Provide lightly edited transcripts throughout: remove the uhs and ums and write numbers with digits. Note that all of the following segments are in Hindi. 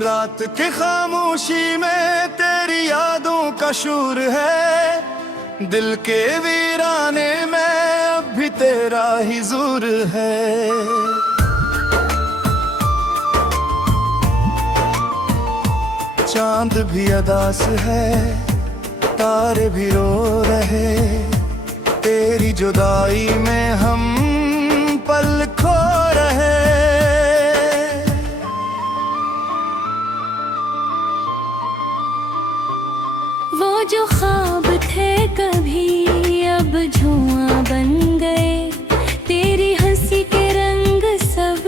रात की खामोशी में तेरी यादों का शोर है, दिल के वीराने में अब भी तेरा ही जोर है। चांद भी अदास है, तारे भी रो रहे, तेरी जुदाई में हम पल खो रहे। वो जो ख्वाब थे कभी अब धुआं बन गए, तेरी हंसी के रंग सब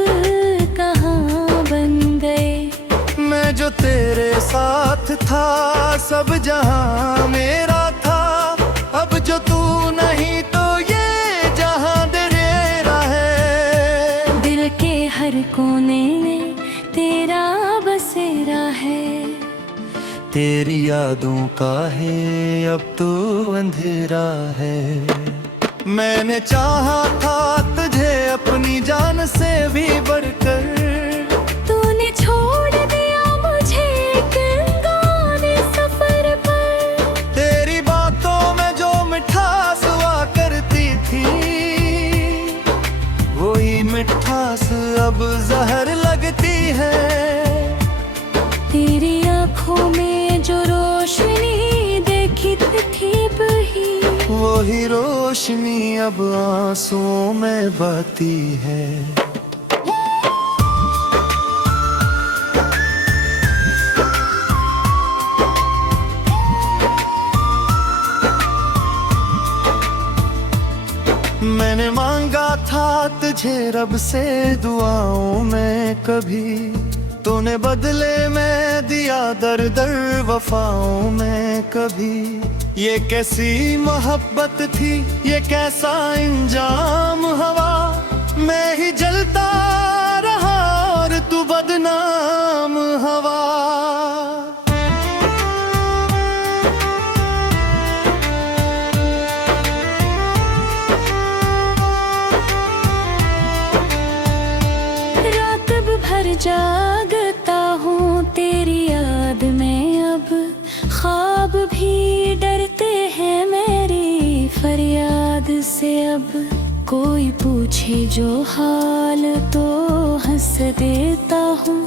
कहाँ बन गए। मैं जो तेरे साथ था सब जहां मेरा था, अब जो तू नहीं तो ये जहां तेरा है। दिल के हर कोने में तेरा बसेरा है, तेरी यादों का है अब तो अंधेरा है। मैंने चाहा था तुझे अपनी जान से भी बढ़कर, तूने छोड़ दिया मुझे एक अनजाने सफर पर। तेरी बातों में जो मिठास हुआ करती थी, वही मिठास अब जहर लगती है। तेरी आँखों में जो रोशनी देखी थी बही, वही रोशनी अब आंसुओं में बहती है। मैंने मांगा था तुझे रब से दुआओं में कभी, तूने बदले में दिया दर दर वफाओं में कभी। ये कैसी मोहब्बत थी, ये कैसा इंजाम हवा, मैं ही जलता रहा और तू बदनाम हवा। रात भर जागता हूँ तेरी याद में, अब ख्वाब भी डरते हैं मेरी फरियाद से। अब कोई पूछे जो हाल तो हंस देता हूँ,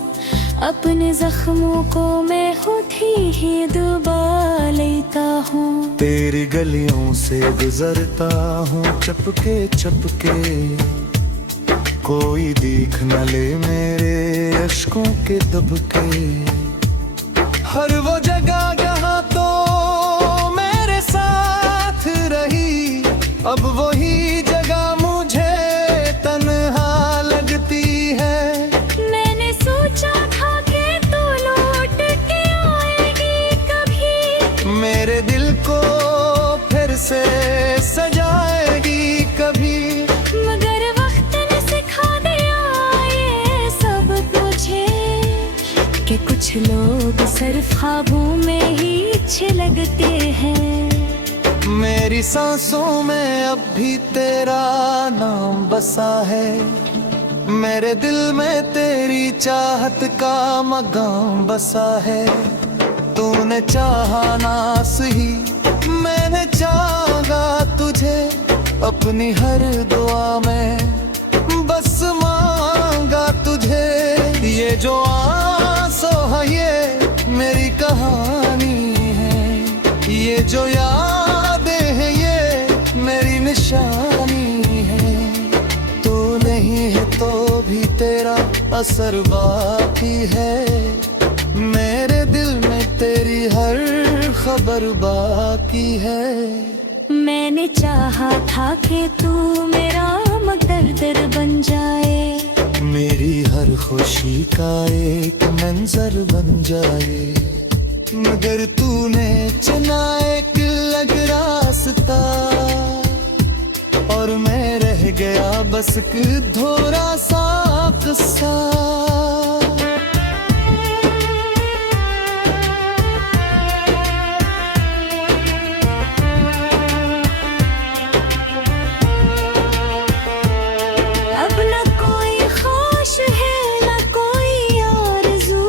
अपने जख्मों को मैं खुद ही दबा लेता हूँ। तेरी गलियों से गुजरता हूँ चपके चपके, कोई देख न ले मेरे अश्कों के दबके। हर वो जगह जहाँ तो मेरे साथ रही, अब वही जगह मुझे तन्हा लगती है। मैंने सोचा था कि तू लौट के आएगी कभी, मेरे दिल को फिर से सजाएगी कभी। मगर वक्त ने सिखा दिया ये सब मुझे, कि कुछ लोग सिर्फ ख्वाबों में ही अच्छे लगते हैं। मेरी सांसों में अब भी तेरा नाम बसा है, मेरे दिल में तेरी चाहत का मकाम बसा है। तूने चाहा ना सही, मैंने चाहा तुझे, अपनी हर दुआ में बस मांगा तुझे। ये जो आंसू है ये मेरी कहानी है, ये जो यादें हैं ये मेरी निशानी है। तू नहीं है तो भी तेरा असर बाकी है, मेरे दिल में तेरी हर खबर बाकी है। मैंने चाहा था कि तू मेरा मकदर बन जाए, मेरी हर खुशी का एक मंजर बन जाए। मगर तूने चुना एक अलग रास्ता, और मैं रह गया बस एक अधूरा सा किस्सा। अब न कोई ख्वाहिश है न कोई आरज़ू,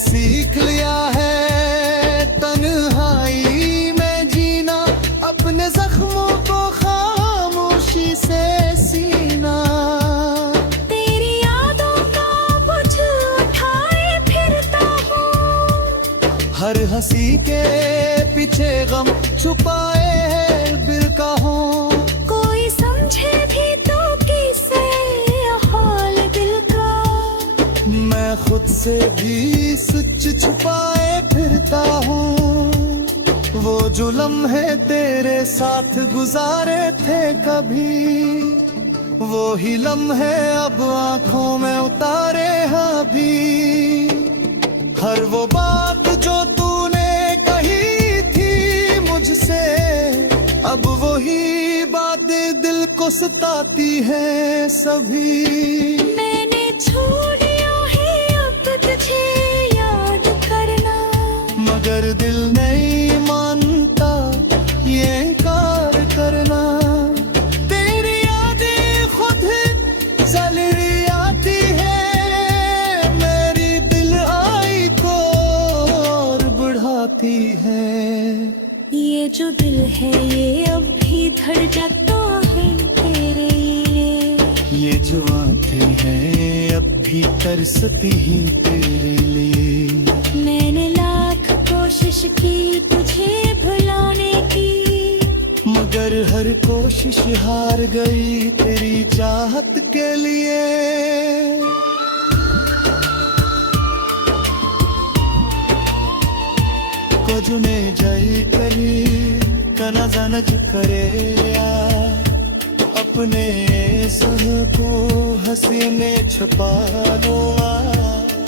सीख लिया है तन्हाई में जीना, अपने जख्मों को खामोशी से सीना। तेरी यादों का बोझ उठाए फिरता हूँ, हर हंसी के पीछे गम छुपाए है दिल का हो। कोई समझे भी तो किसे हाल दिल का, मैं खुद से भी सच छुपाए फिरता हूँ। वो जो लम्हे तेरे साथ गुजारे थे कभी, वो ही लम्हे अब आंखों में उतारे हैं अभी। हर वो बात जो तूने कही थी मुझसे, अब वही बात दिल को सताती है सभी। मैंने छोड़ दिया है अब तुझे याद करना, मगर दिल नहीं मानता ये इनकार करना। तेरी यादें खुद चली आती है, मेरी दिल आई को और बढ़ाती है। ये जो दिल है ये अब भी धड़कता है तेरे लिए। ये जो आंखें हैं अब भी तरसती ही तेरे लिए। मैंने लाख कोशिश की तुझे भुलाने की, मगर हर कोशिश हार गई तेरी चाहत के लिए। कोजुने जाई करी कना जानज करे या, अपने सह को हसीने छुपा लो।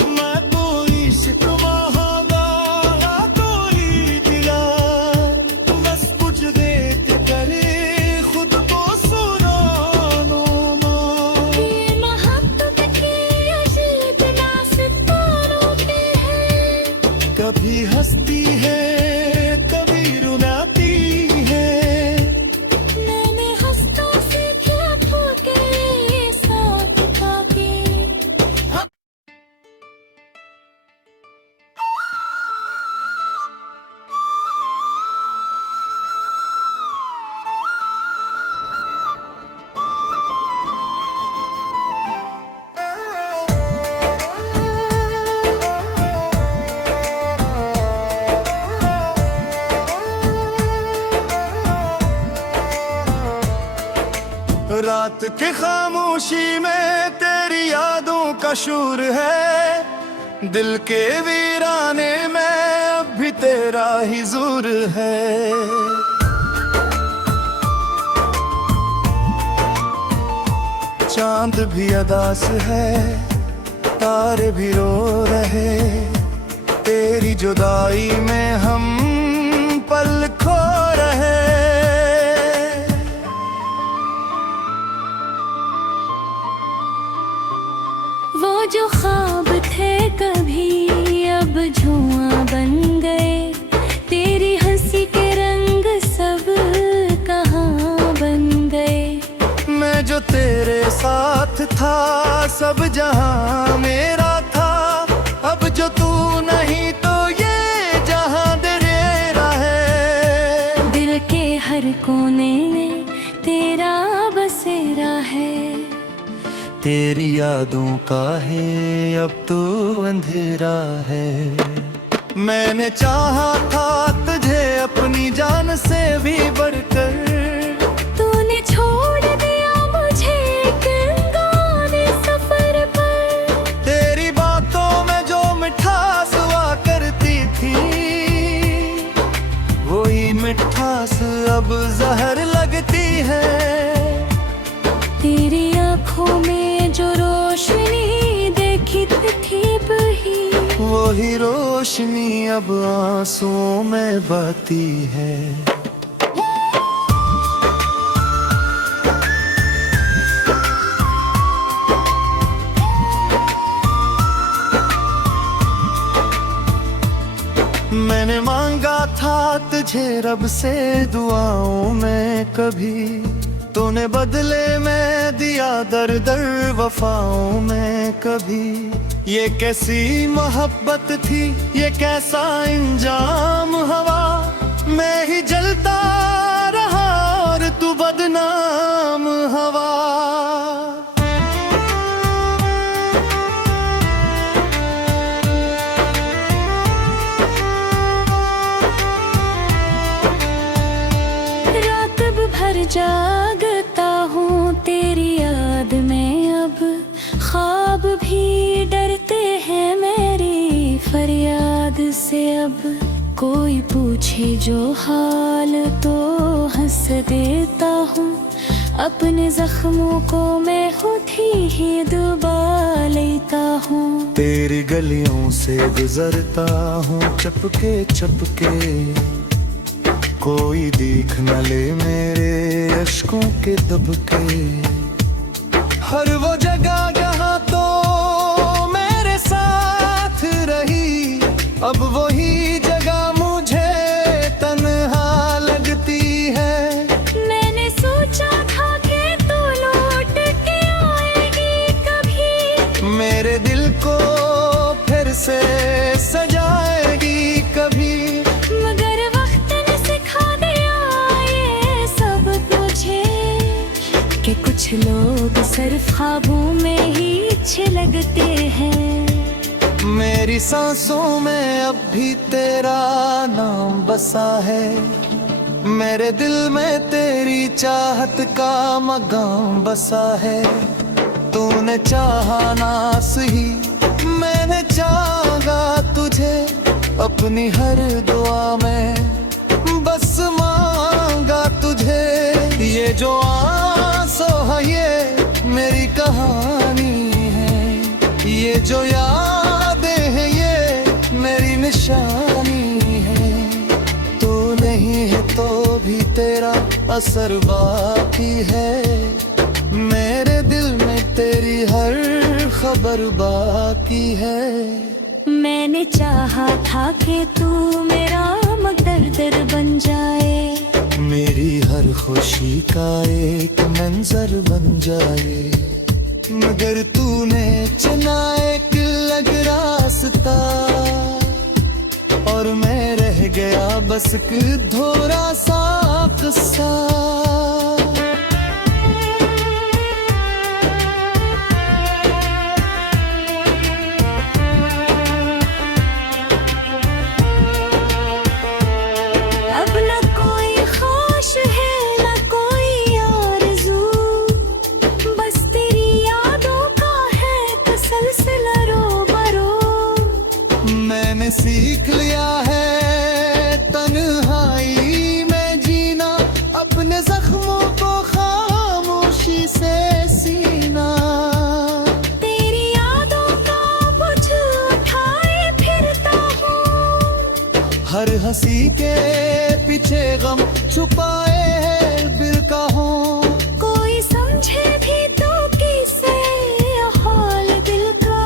मैं कोई शिकवा होगा कोई दिया, बस कुछ देख करे खुद को सुनो। ये मोहब्बत की अजीब दास्तानों पे है, कभी हंसती है कभी रुलाती है। मैंने हंसता सीखा ठोकरे साथ खाके। रात की खामोशी में तेरी यादों का शूर है, दिल के वीराने में अब भी तेरा ही ज़ूर है। चांद भी अदास है तारे भी रो रहे, तेरी जुदाई में हम पल खो रहे। वो जो ख्वाब थे कभी अब धुआं बन गए, तेरी हंसी के रंग सब कहाँ बन गए। मैं जो तेरे साथ था सब जहां मेरा था, अब जो तू नहीं तो ये जहां तेरा है। दिल के हर कोने में तेरा बसेरा है, तेरी यादों का है अब तो अंधेरा है। मैंने चाहा था तुझे अपनी जान से भी बढ़कर, तूने छोड़ दिया मुझे एक अनजाने सफर पर। तेरी बातों में जो मिठास हुआ करती थी, वही मिठास अब जहर लगती है। तेरी आँखों में जो रोशनी देखी थी बही, वही रोशनी अब आंसुओं में बहती है। मैंने मांगा था तुझे रब से दुआओं में कभी, तूने बदले में दिया दर दर वफाओं में कभी। ये कैसी मोहब्बत थी, ये कैसा इंजाम हवा, मैं ही जलता रहा और तू बदनाम हवा। रात भर जागता हूँ तेरी याद में, अब ख्वाब भी डरते हैं मेरी फरियाद से। अब कोई पूछे जो हाल तो हंस देता हूँ, अपने जख्मों को मैं खुद ही दबा लेता हूँ। तेरी गलियों से गुजरता हूँ चपके चपके, कोई देख न ले मेरे अश्कों के दबके। हर वो जगह जहाँ तो मेरे साथ रही, अब वही जगह मुझे तन्हा लगती है। मैंने सोचा था कि तू लौट के आएगी कभी, मेरे दिल को फिर से सजाएगी कभी। मगर वक्त ने सिखा दिया ये सब मुझे, कि कुछ लोग सिर्फ ख्वाबों में ही अच्छे लगते हैं। मेरी सांसों में अब भी तेरा नाम बसा है, मेरे दिल में तेरी चाहत का मकाम बसा है। तूने चाहा ना सही, मैंने चाहा तुझे, अपनी हर दुआ में बस मांगा तुझे। ये जो आंसू है ये मेरी कहानी है, ये जो यादें हैं ये मेरी निशानी है। तू नहीं है तो भी तेरा असर बाकी है, मेरे दिल में तेरी हर खबर बाकी है। मैंने चाहा था कि तू मेरा मकदर बन जाए, मेरी हर खुशी का एक मंजर बन जाए। मगर तूने चुना एक अलग रास्ता, और मैं रह गया बस एक अधूरा सा किस्सा। अब न कोई ख्वाहिश है न कोई आरज़ू, बस तेरी यादों का है तसलसल रोबरो। मैंने सीख लिया है तन्हाई में जीना, अपने जख्मों को खामोशी से सीना। तेरी यादों का बोझ उठाए फिरता हूँ, हर हंसी के पीछे गम छुपाए है दिल का हूँ। कोई समझे भी तो किसे हाल दिल का,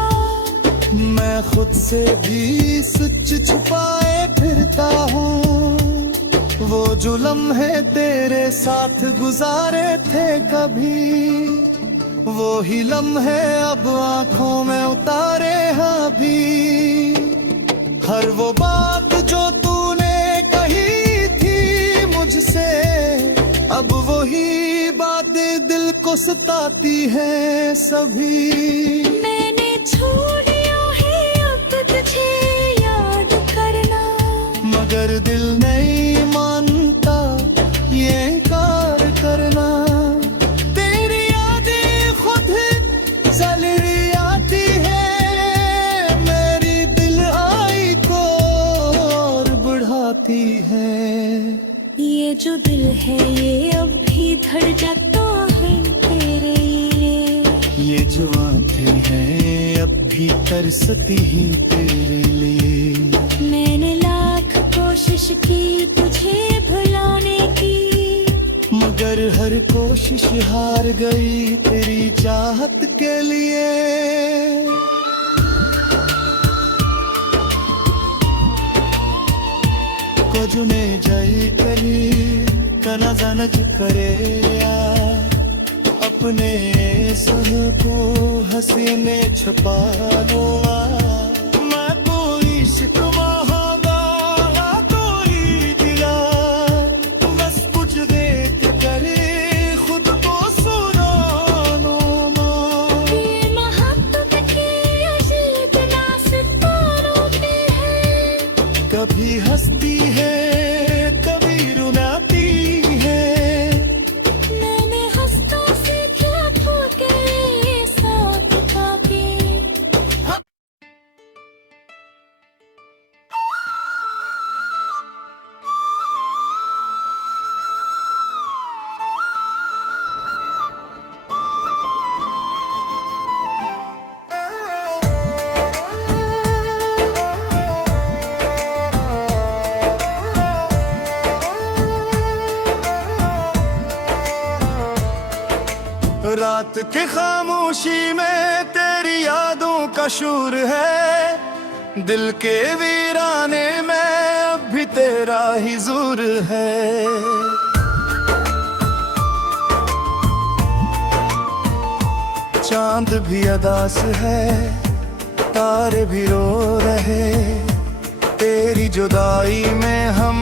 मैं खुद से भी सच छुपाए फिरता हूँ। वो जो लम्हे तेरे साथ गुजारे थे कभी, वो ही लम्हे अब आंखों में उतारे हाँ भी। हर वो बात जो तूने कही थी मुझसे, अब वही बात दिल को सताती है सभी। मैंने छोड़ दिया है अब तुझे याद करना, मगर दिल नहीं मानता ये इनकार करना। तेरी यादें खुद चली आती है, मेरी दिल आई को और बढ़ाती है। ये जो दिल है ये अब भी धड़कता है तेरे लिए, ये जो आंखें हैं अब भी तरसती ही तेरे लिए। मैंने लाख कोशिश की तुझे भुलाने की, मगर हर कोशिश हार गई तेरी चाहत के लिए। को जुने जाई करी कना जानक करे या अपने सुन को हसीने छुपा लूंगा मैं कोई शिकवा होगा कोई दिया बस कुछ देख करे खुद को सुना लूंगा ये मोहब्बत की अजीब दास्तानों पे है कभी हंसती है कभी रुलाती है मैंने हंसता सीखा ठोके साथ खाके रात की खामोशी में तेरी यादों का शूर है दिल के वीराने में अब भी तेरा ही ज़ूर है चांद भी अदास है तारे भी रो रहे तेरी जुदाई में हम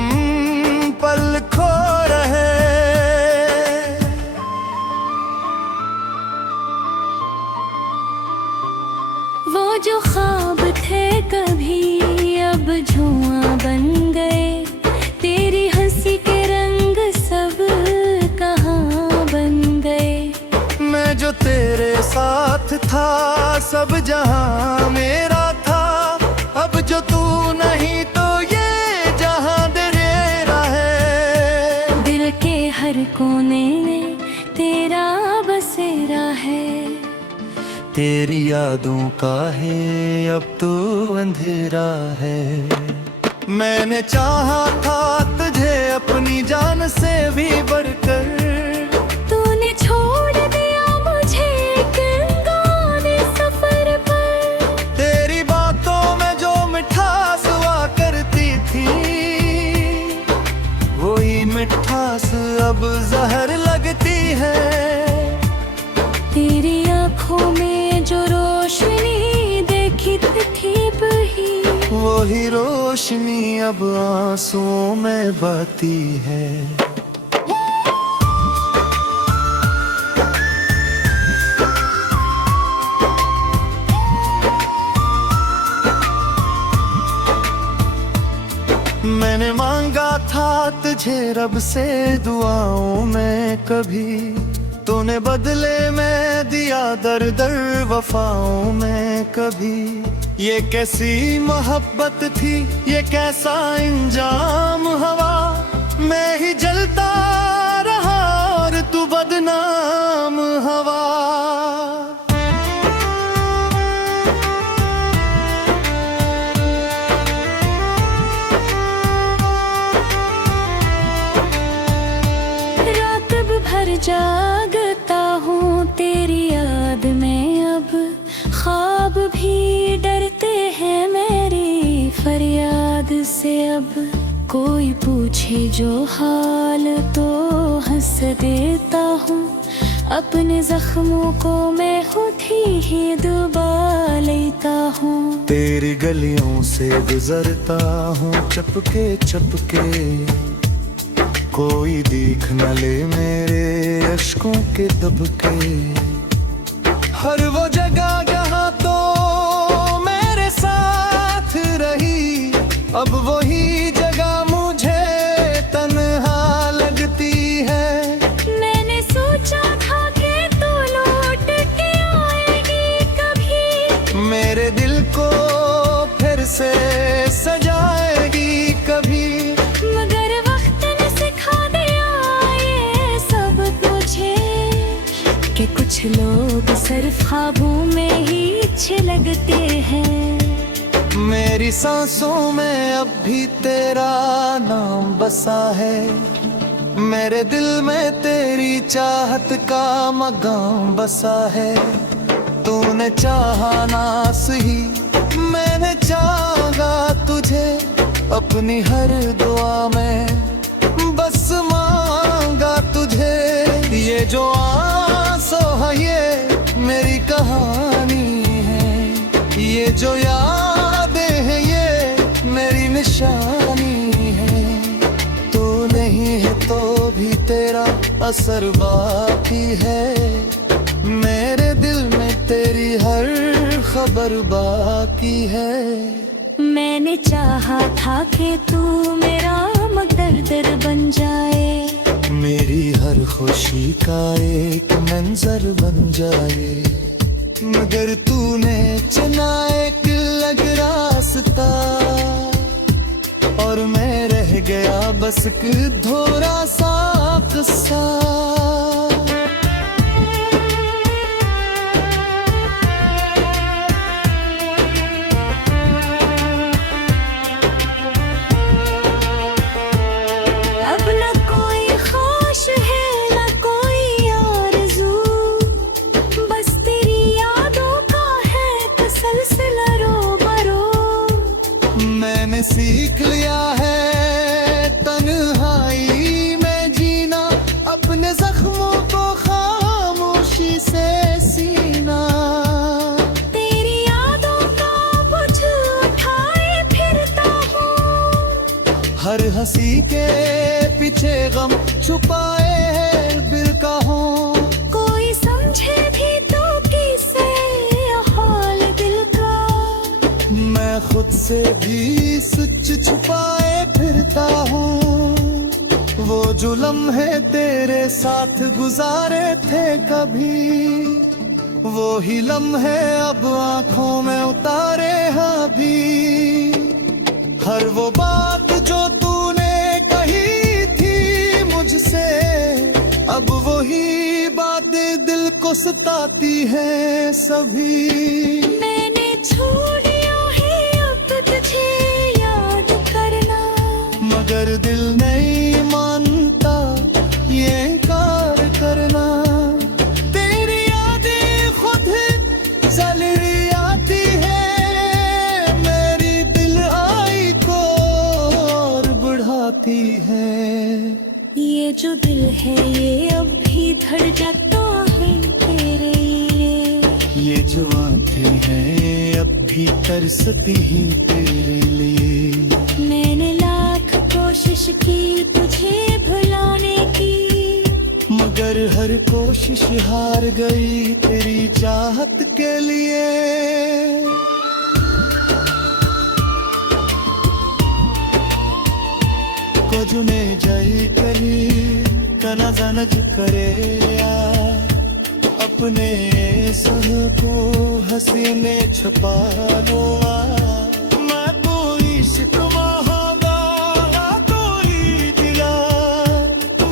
पल खो रहे वो जो ख्वाब थे कभी अब धुआं बन गए तेरी हंसी के रंग सब कहाँ बन गए मैं जो तेरे साथ था सब जहां मेरा था अब जो तू नहीं तो ये जहां तेरा है दिल के हर कोने में तेरा बसेरा है तेरी यादों का है अब तो अंधेरा है मैंने चाहा था तुझे अपनी जान से भी बढ़कर तूने छोड़ दिया मुझे एक अनजाने सफर पर तेरी बातों में जो मिठास हुआ करती थी वही मिठास अब जहर लगती है तेरी आँखों में जो रोशनी देखी थी बही वही रोशनी अब आंसुओं में बहती है मैंने मांगा था तुझे रब से दुआओं में कभी तूने बदले में दिया दर दर वफाओं में कभी ये कैसी मोहब्बत थी ये कैसा इंजाम हवा मैं ही जलता रहा और तू बदनाम हवा रात भर जागता हूँ तेरी याद में अब ख्वाब भी डरते हैं मेरी फरियाद से अब कोई पूछे जो हाल तो हंस देता हूँ अपने जख्मों को मैं खुद ही दबा लेता हूँ तेरी गलियों से गुजरता हूँ चपके चपके कोई देख न ले मेरे अश्कों के दबके हर वो जगह जहाँ तो मेरे साथ रही अब वही जगह मुझे तन्हा लगती है मैंने सोचा था कि तू लौट के आएगी कभी मेरे दिल को फिर से सजाएगी कभी मगर वक्त ने सिखा दिया ये सब मुझे कि कुछ लोग सिर्फ ख्वाबों में ही अच्छे लगते हैं मेरी सांसों में अब भी तेरा नाम बसा है मेरे दिल में तेरी चाहत का मकाम बसा है तूने चाहा ना सही मैंने चाहा तुझे अपनी हर दुआ में बस मांगा तुझे ये जो आंसू ये जो यादें हैं ये मेरी निशानी है। तू नहीं है तो भी तेरा असर बाकी है। मेरे दिल में तेरी हर खबर बाकी है। मैंने चाहा था कि तू मेरा मकदर बन जाए, मेरी हर खुशी का एक मंजर बन जाए। मगर तूने चुना एक अलग रास्ता और मैं रह गया बस एक अधूरा सा किस्सा। अब न कोई ख्वाहिश है न कोई आरज़ू, बस तेरी यादों का है तसलसल रोबरो। मैंने सीख लिया है तन्हाई में जीना, अपने जख्मों को खामोशी से सीना। तेरी यादों का बोझ उठाए फिरता हूँ, हर हंसी के पीछे गम छुपाए है दिल का हूँ। कोई समझे भी तो किसे हाल दिल का। मैं खुद से भी सच छुपाए फिरता हूँ। वो जो लम्हे तेरे साथ गुजारे थे कभी, वो ही लम्हे अब आंखों में उतारे हाँ भी। हर वो बात जो तूने कही थी मुझसे, अब वही बातें दिल को सताती हैं सभी। मैंने छोड़ दिया है अब तुझे याद करना, मगर दिल नहीं मानता ये इनकार करना। तेरी यादें खुद चली आती है, मेरी दिल आई को और बढ़ाती है। ये जो दिल है ये अब भी धड़कता है तेरे लिए। ये जो आंखें हैं अब भी तरसती ही तेरे लिए। मैंने लाख कोशिश की तुझे भुलाने की, मगर हर कोशिश हार गई तेरी चाहत के लिए। कोजुने जाई करी तना जानच करे अपने सह को हसीने छपा लो। मैं कोई शिकवा होगा कोई दिला,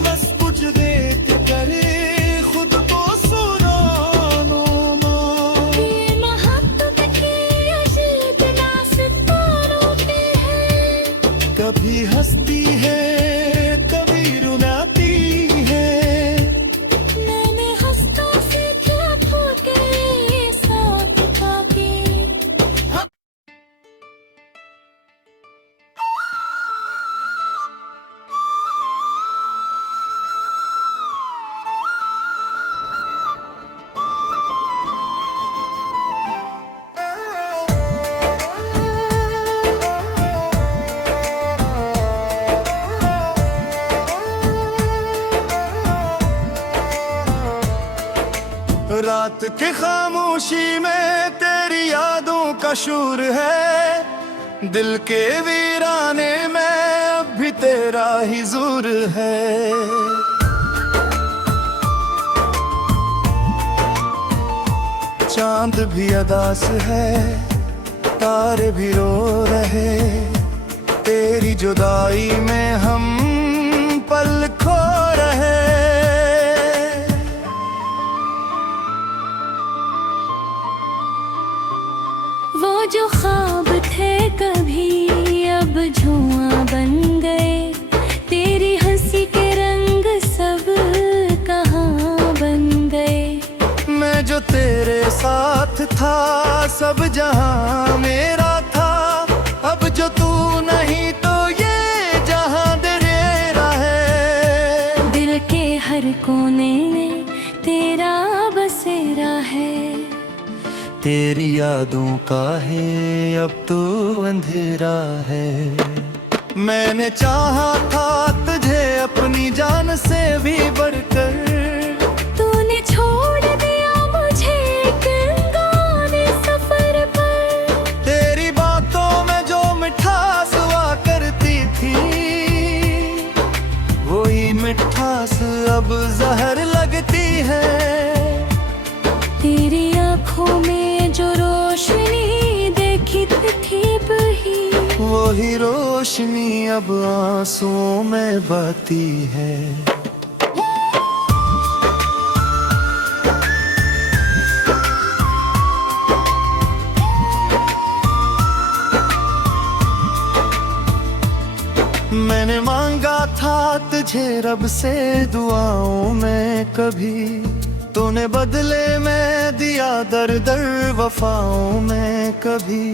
बस कुछ देख करे खुद को सुनो। ये मोहब्बत की अजीब दास्तानों पे है, कभी हंसती है कभी रुलाती है। मैंने हंसता सीखा था के साथ पाके। रात की खामोशी में तेरी यादों का शोर है, दिल के वीराने में अब भी तेरा ही जोर है। चांद भी अदास है तारे भी रो रहे, तेरी जुदाई में हम पल खो रहे। वो जो ख्वाब थे कभी अब धुआं बन गए, तेरी हंसी के रंग सब कहाँ बन गए। मैं जो तेरे साथ था सब जहां मेरा था, अब जो तू नहीं तो ये जहां तेरा है। दिल के हर कोने में तेरा बसेरा है, तेरी यादों का है अब तो अंधेरा है। मैंने चाहा था तुझे अपनी जान से भी बढ़कर, तूने छोड़ दिया मुझे एक अनजाने सफर पर। तेरी बातों में जो मिठास हुआ करती थी, वही मिठास अब जहर लगती है। तेरी आँखों में जो रोशनी देखी थी बही, वही रोशनी अब आंसुओं में बहती है। मैंने मांगा था तुझे रब से दुआओं में कभी, तूने बदले में दिया दर दर वफाओं में कभी।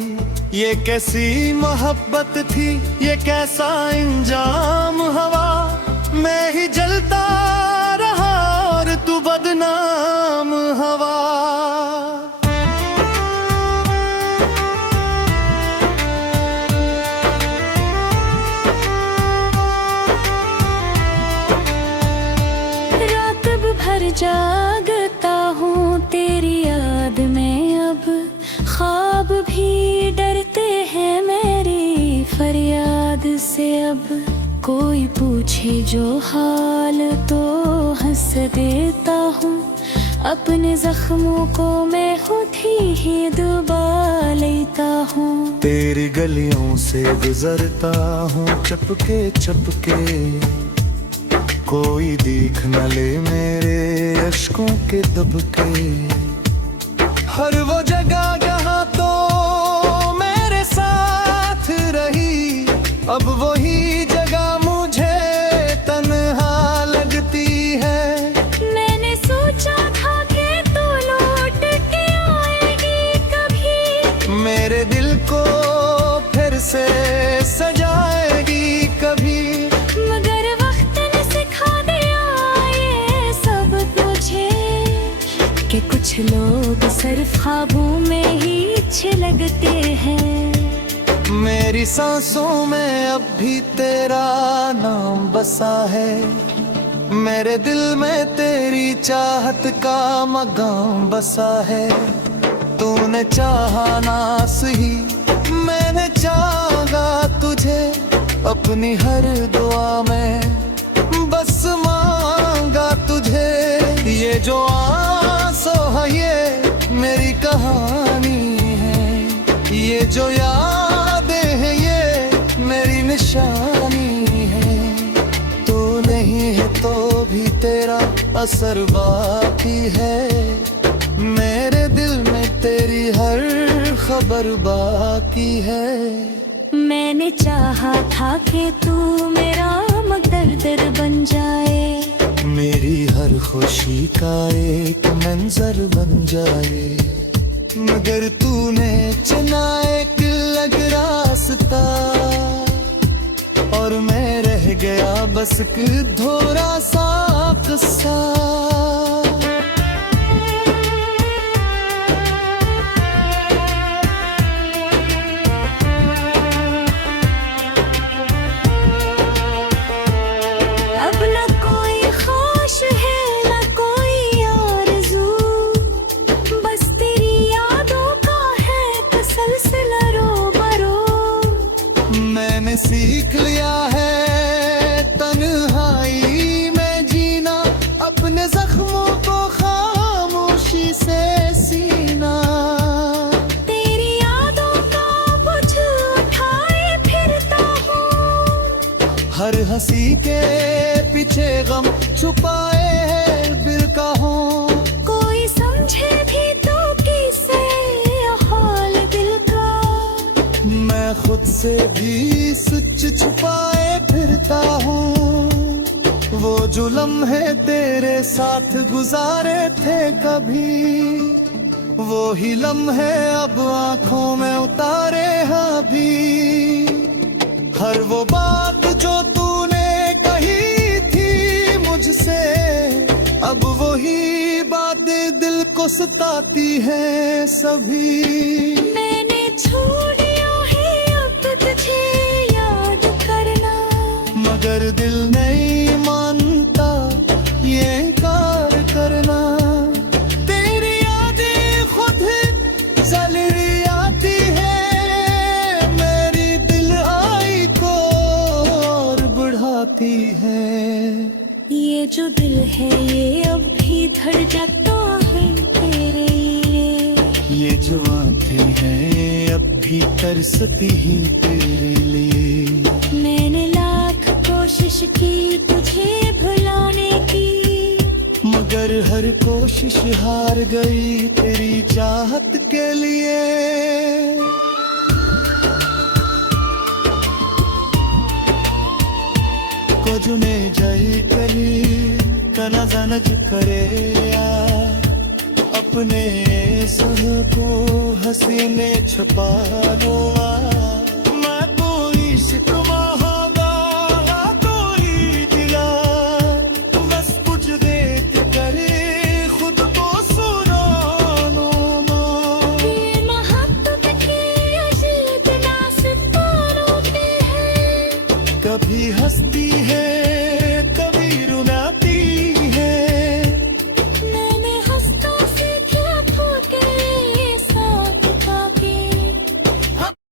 ये कैसी मोहब्बत थी, ये कैसा इंजाम हवा, मैं ही जलता रहा और तू बदनाम हवा। रात भर जागता हूँ तेरी याद में, अब ख्वाब भी डरते हैं मेरी फरियाद से। अब कोई पूछे जो हाल तो हंस देता हूँ, अपने जख्मों को मैं खुद ही दबा लेता हूँ। तेरी गलियों से गुजरता हूँ चपके चपके, कोई देख न ले मेरे अश्कों के दबके। हर वो जगह जहाँ तो मेरे साथ रही, अब वही जगह मुझे तन्हा लगती है। मैंने सोचा था कि तू लौट के आएगी कभी, मेरे दिल को फिर से सजाएगी कभी। मगर वक्त ने सिखा दिया ये सब तुझे, कि कुछ लोग सिर्फ ख्वाबों में ही अच्छे लगते हैं। मेरी सांसों में अब भी तेरा नाम बसा है, मेरे दिल में तेरी चाहत का मकाम बसा है। तूने चाहा ना सही, मैंने चाहा तुझे, अपनी हर दुआ में बस मांगा तुझे। ये जो आंसू है ये मेरी कहानी है, ये जो यादें हैं ये मेरी निशानी है। तू नहीं है तो भी तेरा असर बाकी है, मेरे दिल में तेरी हर खबर बाकी है। मैंने चाहा था कि तू मेरा मकदर बन जाए, मेरी हर खुशी का एक मंजर बन जाए। मगर तूने चुना एक अलग रास्ता, और मैं रह गया बस एक अधूरा सा किस्सा। अब न कोई ख्वाहिश है न कोई आरज़ू, बस तेरी यादों का है तसलसल रोबरो। मैंने सीख लिया है तन्हाई में जीना, अपने जख्मों को खामोशी से सीना। तेरी यादों का बोझ उठाए फिरता हूँ, हर हंसी के पीछे गम छुपाए है दिल का हूँ। कोई समझे भी तो किसे हाल दिल का, मैं खुद से भी सच छुपाए फिरता हूँ। वो जो लम्हे तेरे साथ गुजारे थे कभी, वो ही लम्हे अब आंखों में उतारे हैं अभी। हर वो बात जो तूने कही थी मुझसे, अब वही बात दिल को सताती हैं सभी। मैंने छोड़िया है अब तुझे याद करना, मगर दिल नहीं मानता ये इनकार करना। तेरी यादें खुद चली आती है, मेरी दिल आई को और बढ़ाती है। ये जो दिल है ये अब भी धड़कता है तेरे लिए। ये जो आंखें हैं अब भी तरसती ही तेरे लिए। मैंने लाख कोशिश की तुझे भुलाने की, मगर हर कोशिश हार गई तेरी चाहत के लिए। कोजुने जाई करी कना जानच करे अपने सुन को हसीने छुपा लो। मैं कोई शिकवा होगा कोई दिला, बस कुछ देख करे खुद को सुनो। ये मोहब्बत की अजीब दास्तान पे है। कभी हंस